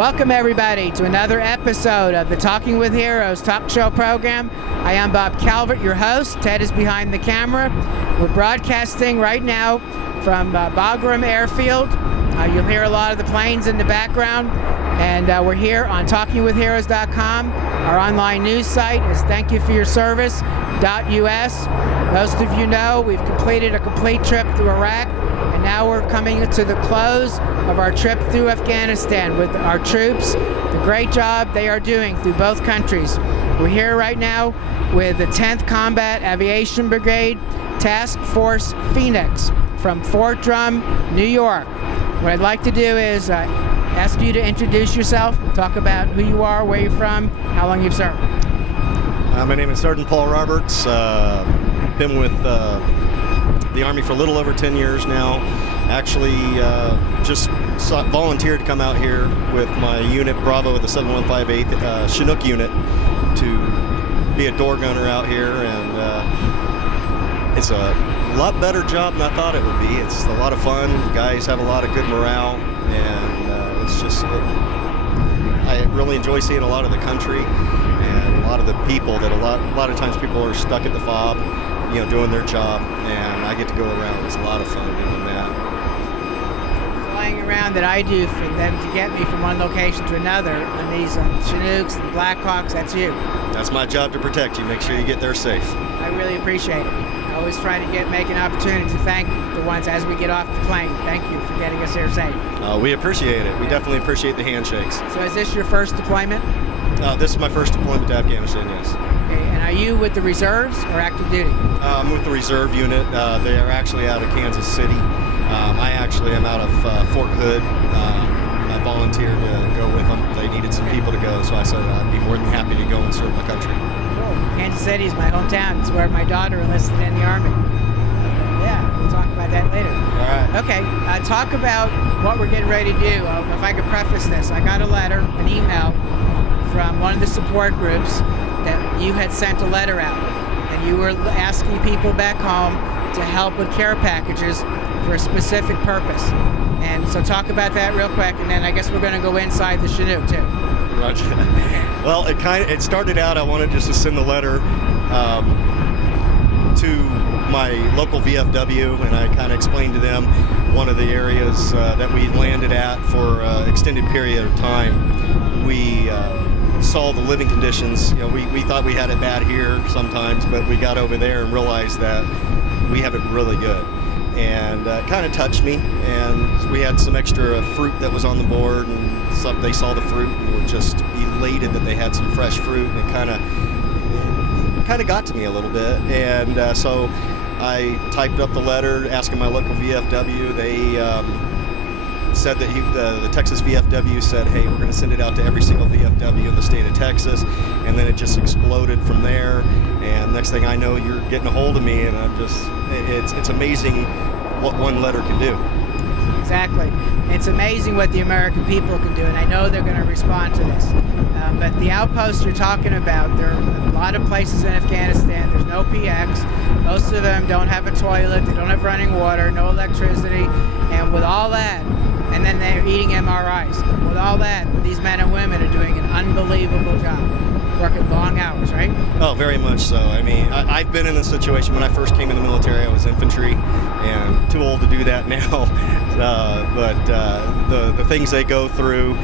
Welcome everybody to another episode of the Talking with Heroes talk show program. I am Bob Calvert, your host. Ted is behind the camera. We're broadcasting right now from Bagram Air Field. You'll hear a lot of the planes in the background, and we're here on TalkingWithHeroes.com. Our online news site is thankyoufforyourservice.us. Most of you know we've completed a complete trip through Iraq, and now we're coming to the close of our trip through Afghanistan with our troops, the great job they are doing through both countries. We're here right now with the 10th Combat Aviation Brigade Task Force Phoenix from Fort Drum, New York. What I'd like to do is ask you to introduce yourself, talk about who you are, where you're from, how long you've served. My name is Sergeant Paul Roberts. Been with the Army for a little over 10 years now. Actually, just volunteered to come out here with my unit, Bravo, with the 7158th Chinook unit, to be a door gunner out here, and it's a lot better job than I thought it would be. It's a lot of fun. The guys have a lot of good morale, and it's just, I really enjoy seeing a lot of the country and a lot of the people that a lot of times people are stuck at the fob, you know, doing their job, and I get to go around. It's a lot of fun doing that. Flying around that I do for them to get me from one location to another on these Chinooks and Blackhawks, that's you. That's my job, to protect you, make sure you get there safe. I really appreciate it. I always try to make an opportunity to thank the ones as we get off the plane. Thank you for getting us here safe. We appreciate it. We definitely appreciate the handshakes. So is this your first deployment? This is my first deployment to Afghanistan, yes. Okay, and are you with the reserves or active duty? I'm with the reserve unit. They are actually out of Kansas City. I actually am out of Fort Hood. I volunteered to go with them. They needed some people to go, so I said I'd be more than happy to go and serve my country. Cool. Kansas City is my hometown. It's where my daughter enlisted in the Army. Yeah, we'll talk about that later. All right. Okay, talk about what we're getting ready to do. If I could preface this, I got a letter, an email from one of the support groups that you had sent a letter out, and you were asking people back home to help with care packages for a specific purpose. And so talk about that real quick, and then I guess we're going to go inside the Chinook too. Roger. Well, it started out, I wanted just to send the letter to my local VFW, and I kind of explained to them one of the areas that we landed at for an extended period of time. We saw the living conditions. You know, we thought we had it bad here sometimes, but we got over there and realized that we have it really good. And it kind of touched me, and we had some extra fruit that was on the board, and they saw the fruit and were just elated that they had some fresh fruit, and it kind of got to me a little bit. And so I typed up the letter asking my local VFW. They said that the Texas VFW said, hey, we're going to send it out to every single VFW in the state of Texas, and then it just exploded from there. And next thing I know, you're getting a hold of me, and I'm just, it's amazing what one letter can do. Exactly. It's amazing what the American people can do, and I know they're going to respond to this. But the outposts you're talking about, there are a lot of places in Afghanistan, there's no PX, most of them don't have a toilet, they don't have running water, no electricity, and with all that, and then they're eating MRIs. With all that, these men and women are doing an unbelievable job, working long hours, right? Oh, very much so. I mean, I've been in this situation. When I first came in the military, I was infantry, and too old to do that now. But the things they go through,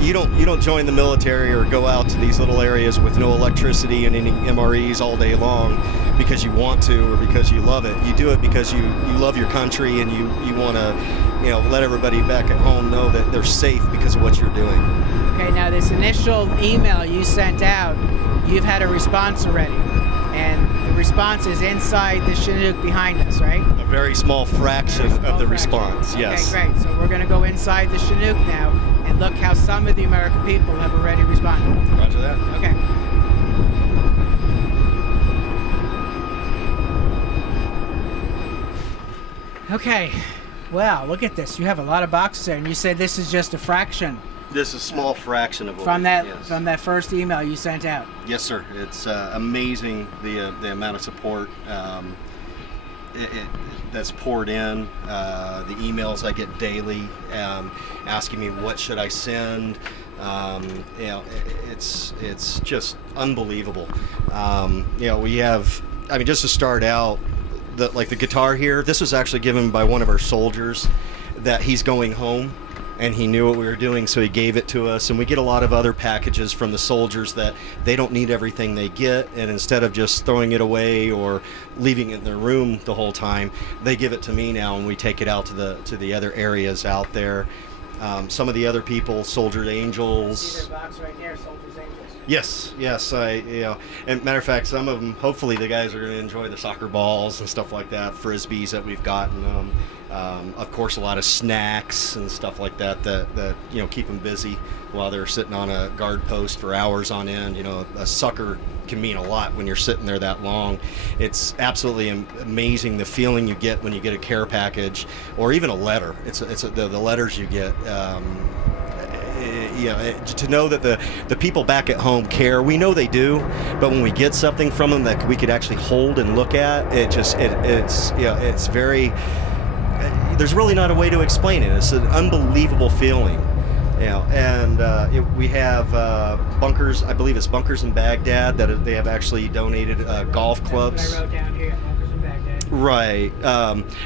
you don't join the military or go out to these little areas with no electricity and any MREs all day long because you want to or because you love it. You do it because you love your country, and you want to, you know, let everybody back at home know that they're safe because of what you're doing. Okay, now this initial email you sent out, you've had a response already, and the response is inside the Chinook behind us, right? A very small fraction of the response, yes. Okay, great. So we're going to go inside the Chinook now and look how some of the American people have already responded. Roger that. Okay. Okay, wow, look at this. You have a lot of boxes there, and you said this is just a fraction. This is a small fraction of what from that first email you sent out. Yes, sir. It's amazing the amount of support that's poured in. The emails I get daily asking me what should I send, You know, it's just unbelievable. You know, we have, I mean, just to start out, like the guitar here, this was actually given by one of our soldiers that he's going home, and he knew what we were doing, so he gave it to us. And we get a lot of other packages from the soldiers that they don't need everything they get, and instead of just throwing it away or leaving it in their room the whole time, they give it to me now, and we take it out to the other areas out there. Some of the other people, Soldier Angels. See their box right there, Soldiers Angels. Yes, you know, and matter of fact, some of them, hopefully the guys are going to enjoy the soccer balls and stuff like that, frisbees that we've gotten. Of course, a lot of snacks and stuff like that you know, keep them busy while they're sitting on a guard post for hours on end. You know, a sucker can mean a lot when you're sitting there that long. It's absolutely amazing the feeling you get when you get a care package or even a letter. The letters you get. You know, to know that the people back at home care. We know they do, but when we get something from them that we could actually hold and look at, it's you know, it's very. There's really not a way to explain it. It's an unbelievable feeling, you know. And we have bunkers. I believe it's bunkers in Baghdad that they have actually donated golf clubs. That's what I wrote down here. Bunkers in Baghdad. Right.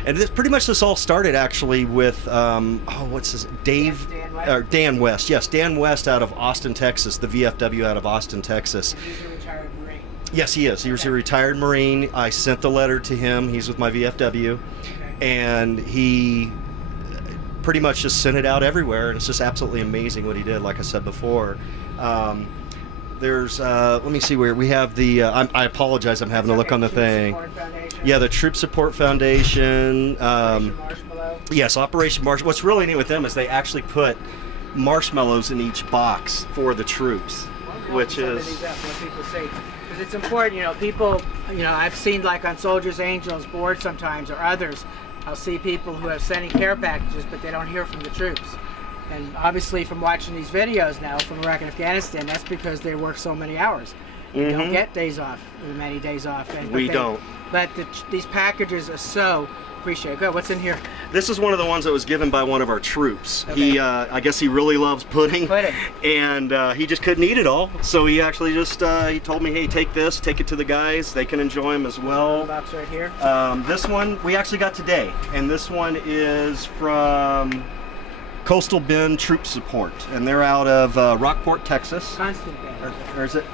And this all started actually with what's his Dan West. Yes, Dan West out of Austin, Texas. The VFW out of Austin, Texas. He's a retired Marine. Yes, he is. He was a retired Marine. I sent the letter to him. He's with my VFW. And he pretty much just sent it out everywhere, and it's just absolutely amazing what he did, like I said before. There's, let me see where we have the, I apologize, I'm having to look on the thing. Yeah, the Troop Support Foundation. Marshmallow. Yes, Operation Marshmallow. What's really neat with them is they actually put marshmallows in each box for the troops, which is... What people say. Because it's important, you know, people, you know, I've seen like on Soldiers Angels board sometimes, or others, I'll see people who are sending care packages, but they don't hear from the troops. And obviously from watching these videos now from Iraq and Afghanistan, that's because they work so many hours. They don't get days off, many days off. But these packages are so appreciated. Good, what's in here? This is one of the ones that was given by one of our troops. Okay. He, I guess he really loves pudding. And he just couldn't eat it all. So he actually just, he told me, hey, take this, take it to the guys. They can enjoy them as well. Box right here. This one we actually got today. And this one is from Coastal Bend Troop Support. And they're out of Rockport, Texas. Constant Bend. Or is it?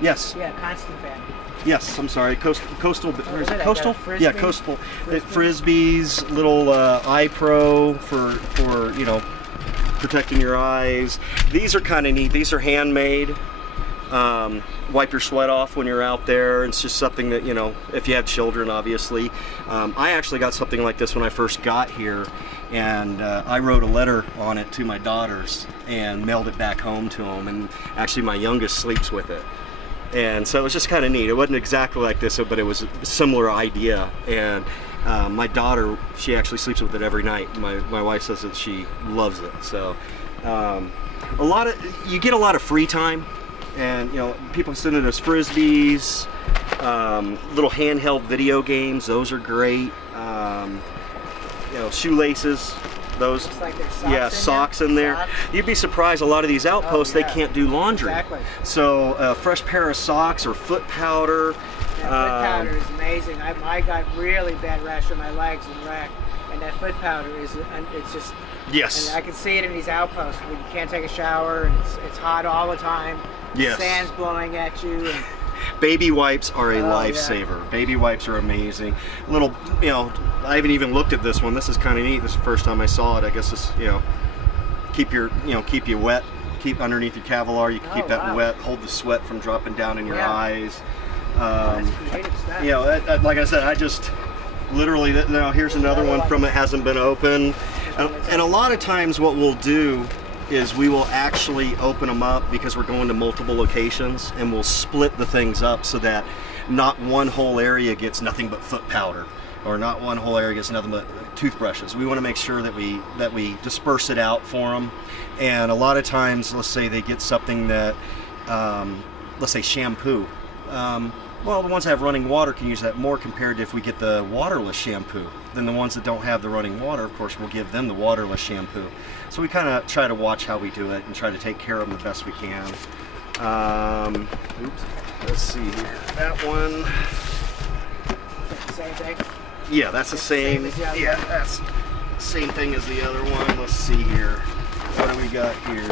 Yes. Yeah, Constant Bend. Yes, I'm sorry. Coastal. Where is it? Coastal? Yeah, Coastal. Frisbees, little eye pro for you know, protecting your eyes. These are kind of neat. These are handmade. Wipe your sweat off when you're out there. It's just something that, you know, if you have children, obviously. I actually got something like this when I first got here, and I wrote a letter on it to my daughters and mailed it back home to them. And actually, my youngest sleeps with it. And so it was just kind of neat. It wasn't exactly like this, but it was a similar idea. And my daughter, she actually sleeps with it every night. My wife says that she loves it. So you get a lot of free time, and you know, people sending us frisbees, little handheld video games. Those are great. You know, shoelaces. Those, like socks in there. Socks. You'd be surprised, a lot of these outposts, they can't do laundry. Exactly. So a fresh pair of socks or foot powder. Yeah, foot powder is amazing. I got really bad rash on my legs in Iraq, and that foot powder is, it's just, yes. And I can see it in these outposts where you can't take a shower, and it's hot all the time. Yes. The sand's blowing at you. And, baby wipes are a lifesaver. Yeah. Baby wipes are amazing. Little, you know, I haven't even looked at this one. This is kind of neat. This is the first time I saw it. I guess this, you know, keep you wet, keep underneath your Kevlar. You can keep that wet, hold the sweat from dropping down in your eyes. That's creative stuff. You know, like I said, I just literally, now here's another one from it, hasn't been open. And a lot of times what we'll do is we will actually open them up because we're going to multiple locations, and we'll split the things up so that not one whole area gets nothing but foot powder, or not one whole area gets nothing but toothbrushes. We want to make sure that we disperse it out for them. And a lot of times, let's say they get something that, let's say shampoo. Well, the ones that have running water can use that more compared to if we get the waterless shampoo. Then the ones that don't have the running water, of course, we'll give them the waterless shampoo. So we kind of try to watch how we do it and try to take care of them the best we can. Oops. Let's see here. That one. Same thing? Yeah, that's the same. Yeah, that's the same thing as the other one. Let's see here. What do we got here?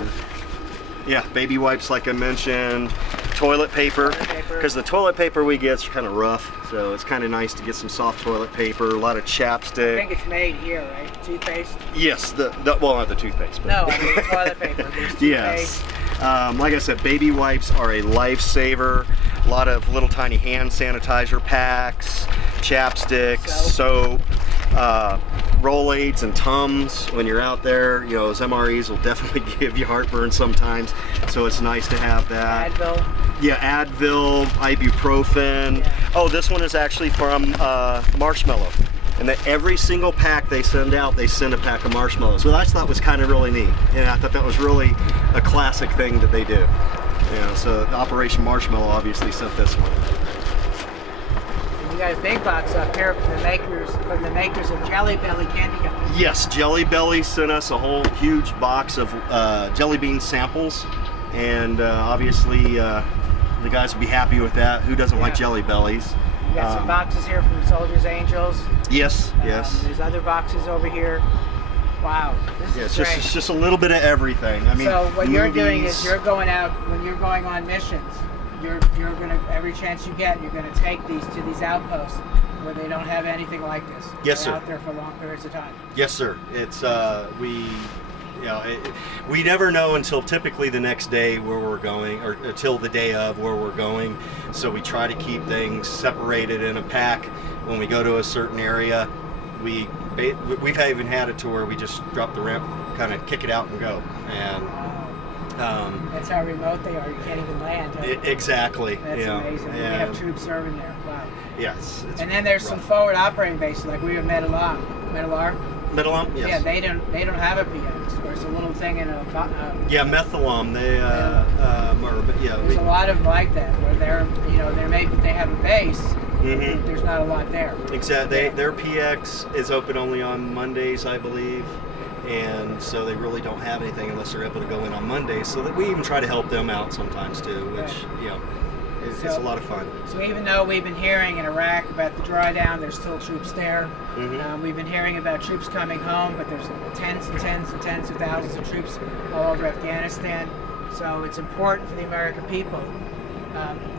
Yeah, baby wipes, like I mentioned. Toilet paper, because the toilet paper we get is kind of rough, so it's kind of nice to get some soft toilet paper. A lot of chapstick. I think it's made here, right? Toothpaste? Yes, well, not the toothpaste, but no, I mean the toilet paper. Yes. Like I said, baby wipes are a lifesaver. A lot of little tiny hand sanitizer packs, chapsticks, soap, Rolaids and Tums when you're out there. You know, those MREs will definitely give you heartburn sometimes, so it's nice to have that. Advil. Yeah, Advil, ibuprofen. Yeah. Oh, this one is actually from Marshmallow. And that every single pack they send out, they send a pack of marshmallows. So I thought was kind of really neat. And I thought that was really a classic thing that they do. You know, so the Operation Marshmallow obviously sent this one. And you got a big box up here from the makers of Jelly Belly candy gum. Yes, Jelly Belly sent us a whole huge box of jelly bean samples. And obviously the guys will be happy with that. Who doesn't like Jelly Bellies? We got some boxes here from Soldiers Angels. Yes, yes. There's other boxes over here. Wow, this is great. It's just a little bit of everything. I mean, so what you're doing is you're going out, when you're going on missions, you're gonna, every chance you get, you're gonna take these to these outposts where they don't have anything like this. Yes, They're sir. out there for long periods of time. Yes, sir. It's you know, we never know until typically the next day where we're going, or until the day of where we're going. So we try to keep things separated in a pack. When we go to a certain area, we've even had it to where we just drop the ramp, kind of kick it out and go. And that's how remote they are. You can't even land. Exactly. That's amazing. And they have troops serving there. Wow. Yes. And then there's some forward operating bases, like we have Medalar. Methalum, yes. Yeah, they don't have a PX. There's a little thing in a. Yeah, Methalum. There's a lot of them like that, where they have a base. Mm-hmm. There's not a lot there. Exactly. Their PX is open only on Mondays, I believe, and so they really don't have anything unless they're able to go in on Mondays. So that we even try to help them out sometimes too, which it's a lot of fun. So even though we've been hearing in Iraq about the drawdown, there's still troops there. Mm-hmm. We've been hearing about troops coming home, but there's tens and tens and tens of thousands of troops all over Afghanistan. So it's important for the American people.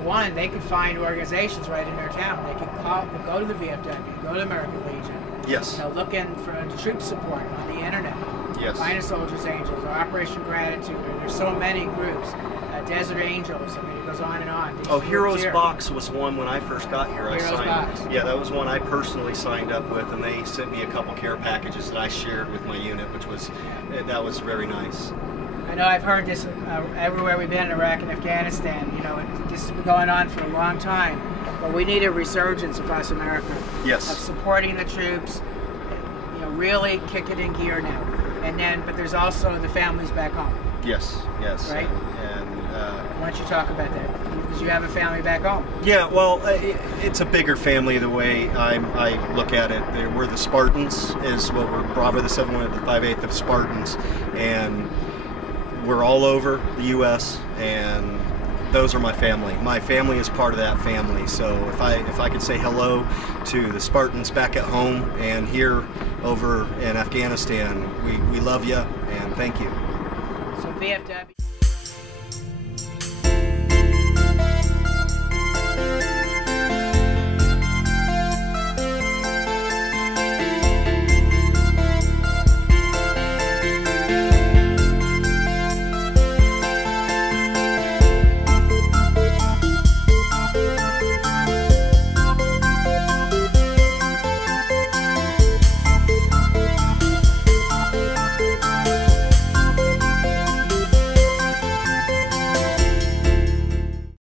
One, they could find organizations right in their town. They could go to the VFW, go to American Legion. Yes. Look in for troop support on the internet. Yes. Find a Soldiers Angels or Operation Gratitude. There's so many groups. Desert Angels. I mean, it goes on and on. Heroes Box was one when I first got here. Heroes Box. Yeah, that was one I personally signed up with, and they sent me a couple care packages that I shared with my unit, that was very nice. I know I've heard this everywhere we've been in Iraq and Afghanistan. You know, this has been going on for a long time, but we need a resurgence across America. Yes. Of supporting the troops. You know, really kick it in gear now. But there's also the families back home. Yes. Right. Why don't you talk about that? Because you have a family back home. Yeah, well, it's a bigger family the way I look at it. We're the Spartans, is what we're Bravo the 7-1 the 5/8 of Spartans, and we're all over the U.S. and those are my family. My family is part of that family. So if I could say hello to the Spartans back at home and here over in Afghanistan, we love you and thank you. So VFW.